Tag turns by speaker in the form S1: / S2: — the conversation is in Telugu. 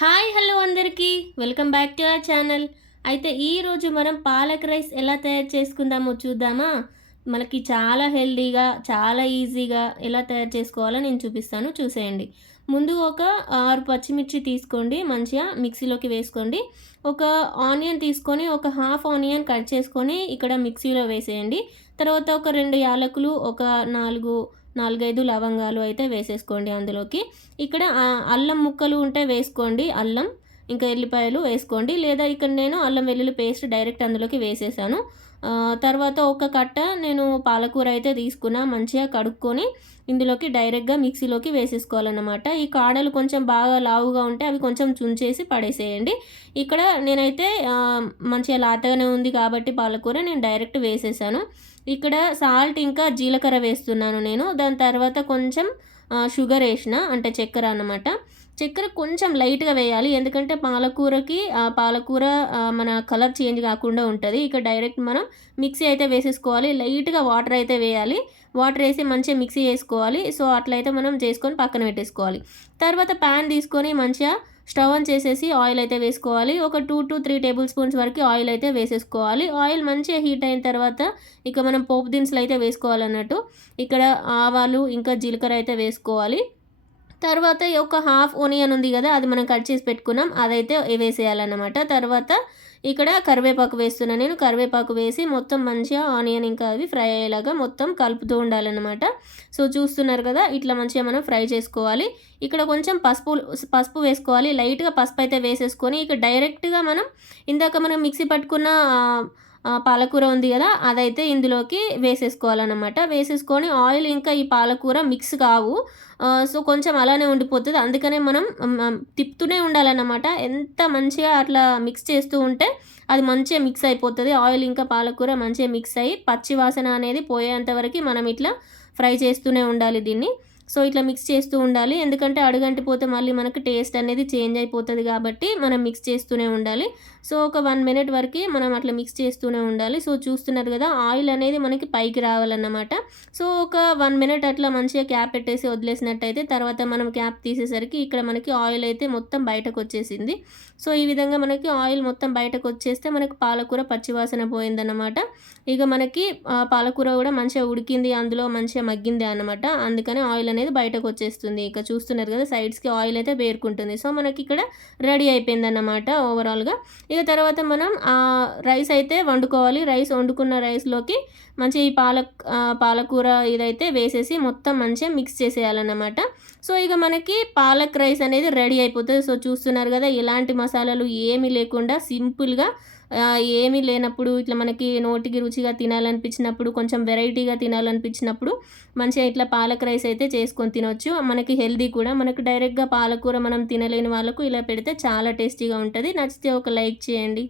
S1: హాయ్ హలో అందరికీ. Welcome back to our channel. అయితే ఈరోజు మనం పాలక్ రైస్ ఎలా తయారు చేసుకుందామో చూద్దామా? మనకి చాలా హెల్దీగా చాలా ఈజీగా ఎలా తయారు చేసుకోవాలో నేను చూపిస్తాను. చూసేయండి. ముందు ఒక ఆరు పచ్చిమిర్చి తీసుకోండి. మంచిగా మిక్సీలోకి వేసుకోండి. ఒక ఆనియన్ తీసుకొని ఒక హాఫ్ ఆనియన్ కట్ చేసుకొని ఇక్కడ మిక్సీలో వేసేయండి. తర్వాత ఒక రెండు యాలకులు ఒక నాలుగు నాలుగైదు లవంగాలు అయితే వేసేసుకోండి అందులోకి. ఇక్కడ అల్లం ముక్కలు ఉంటే వేసుకోండి. అల్లం ఇంకా ఎల్లిపాయలు వేసుకోండి. లేదా ఇక్కడ నేను అల్లం వెల్లుల్లి పేస్ట్ డైరెక్ట్ అందులోకి వేసేసాను. తర్వాత ఒక కట్ట నేను పాలకూర అయితే తీసుకున్నా మంచిగా కడుక్కొని ఇందులోకి డైరెక్ట్గా మిక్సీలోకి వేసేసుకోవాలన్నమాట. ఈ కాడలు కొంచెం బాగా లావుగా ఉంటే అవి కొంచెం చుంచేసి పడేసేయండి. ఇక్కడ నేనైతే మంచిగా లాతగానే ఉంది కాబట్టి పాలకూర నేను డైరెక్ట్ వేసేసాను. ఇక్కడ సాల్ట్ ఇంకా జీలకర్ర వేస్తున్నాను నేను. దాని తర్వాత కొంచెం షుగర్ వేసిన అంటే చక్కెర అన్నమాట. చక్కెర కొంచెం లైట్గా వేయాలి. ఎందుకంటే పాలకూరకి పాలకూర మన కలర్ చేంజ్ కాకుండా ఉంటుంది. ఇక డైరెక్ట్ మనం మిక్సీ అయితే వేసేసుకోవాలి. లైట్గా వాటర్ అయితే వేయాలి. వాటర్ వేసి మంచిగా మిక్సీ చేసుకోవాలి. సో అట్లయితే మనం చేసుకొని పక్కన పెట్టేసుకోవాలి. తర్వాత ప్యాన్ తీసుకొని మంచిగా స్టవ్ ఆన్ చేసేసి ఆయిల్ అయితే వేసుకోవాలి. ఒక two to three tablespoons వరకు ఆయిల్ అయితే వేసేసుకోవాలి. ఆయిల్ మంచిగా హీట్ అయిన తర్వాత ఇక మనం పోపు దినుసులు అయితే వేసుకోవాలన్నట్టు ఇక్కడ ఆవాలు ఇంకా జీలకర్ర అయితే వేసుకోవాలి. తర్వాత ఒక హాఫ్ ఓనియన్ ఉంది కదా అది మనం కట్ చేసి పెట్టుకున్నాం అదైతే వేసేయాలన్నమాట. తర్వాత ఇక్కడ కరివేపాకు వేస్తున్నా నేను. కరివేపాకు వేసి మొత్తం మంచిగా ఆనియన్ ఇంకా అవి ఫ్రై అయ్యేలాగా మొత్తం కలుపుతూ ఉండాలన్నమాట. సో చూస్తున్నారు కదా ఇట్లా మంచిగా మనం ఫ్రై చేసుకోవాలి. ఇక్కడ కొంచెం పసుపు పసుపు వేసుకోవాలి. లైట్గా పసుపు అయితే వేసేసుకొని ఇక డైరెక్ట్గా మనం ఇందాక మనం మిక్సీ పట్టుకున్న పాలకూర ఉంది కదా అదైతే ఇందులోకి వేసేసుకోవాలన్నమాట. వేసేసుకొని ఆయిల్ ఇంకా ఈ పాలకూర మిక్స్ కావు. సో కొంచెం అలానే ఉండిపోతుంది. అందుకనే మనం తిప్పుతూనే ఉండాలన్నమాట. ఎంత మంచిగా అట్లా మిక్స్ చేస్తూ ఉంటే అది మంచిగా మిక్స్ అయిపోతుంది. ఆయిల్ ఇంకా పాలకూర మంచిగా మిక్స్ అయ్యి పచ్చి వాసన అనేది పోయేంత వరకు మనం ఇట్లా ఫ్రై చేస్తూనే ఉండాలి దీన్ని. సో ఇట్లా మిక్స్ చేస్తూ ఉండాలి. ఎందుకంటే అడుగంటి పోతే మళ్ళీ మనకు టేస్ట్ అనేది చేంజ్ అయిపోతుంది కాబట్టి మనం మిక్స్ చేస్తూనే ఉండాలి. సో ఒక వన్ మినిట్ వరకు మనం అట్లా మిక్స్ చేస్తూనే ఉండాలి. సో చూస్తున్నారు కదా ఆయిల్ అనేది మనకి పైకి రావాలన్నమాట. సో ఒక వన్ మినిట్ అట్లా మంచిగా క్యాప్ పెట్టేసి వదిలేసినట్టయితే తర్వాత మనం క్యాప్ తీసేసరికి ఇక్కడ మనకి ఆయిల్ అయితే మొత్తం బయటకు వచ్చేసింది. సో ఈ విధంగా మనకి ఆయిల్ మొత్తం బయటకు వచ్చేస్తే మనకి పాలకూర పచ్చివాసన పోయిందన్నమాట. ఇక మనకి పాలకూర కూడా మంచిగా ఉడికింది అందులో మంచిగా మగ్గింది అనమాట అందుకని ఆయిల్ అనేది బయటకు వచ్చేస్తుంది. ఇక చూస్తున్నారు కదా సైడ్స్కి ఆయిల్ అయితే పేరుకుంటుంది. సో మనకి ఇక్కడ రెడీ అయిపోయింది అన్నమాట ఓవరాల్గా ఇక తర్వాత మనం రైస్ అయితే వండుకోవాలి. రైస్ వండుకున్న రైస్లోకి మంచి ఈ పాలక్ పాలకూర ఇదైతే వేసేసి మొత్తం మంచిగా మిక్స్ చేసేయాలన్నమాట. సో ఇక మనకి పాలక్ రైస్ అనేది రెడీ అయిపోతుంది. సో చూస్తున్నారు కదా ఎలాంటి మసాలాలు ఏమీ లేకుండా సింపుల్గా ఏమీ లేనప్పుడు ఇట్లా మనకి నోటికి రుచిగా తినాలనిపించినప్పుడు కొంచెం వెరైటీగా తినాలనిపించినప్పుడు మంచిగా ఇట్లా పాలక రైస్ అయితే చేసుకొని తినొచ్చు. మనకి హెల్దీ కూడా. మనకు డైరెక్ట్గా పాలకూర మనం తినలేని వాళ్ళకు ఇలా పెడితే చాలా టేస్టీగా ఉంటుంది. నచ్చితే ఒక లైక్ చేయండి.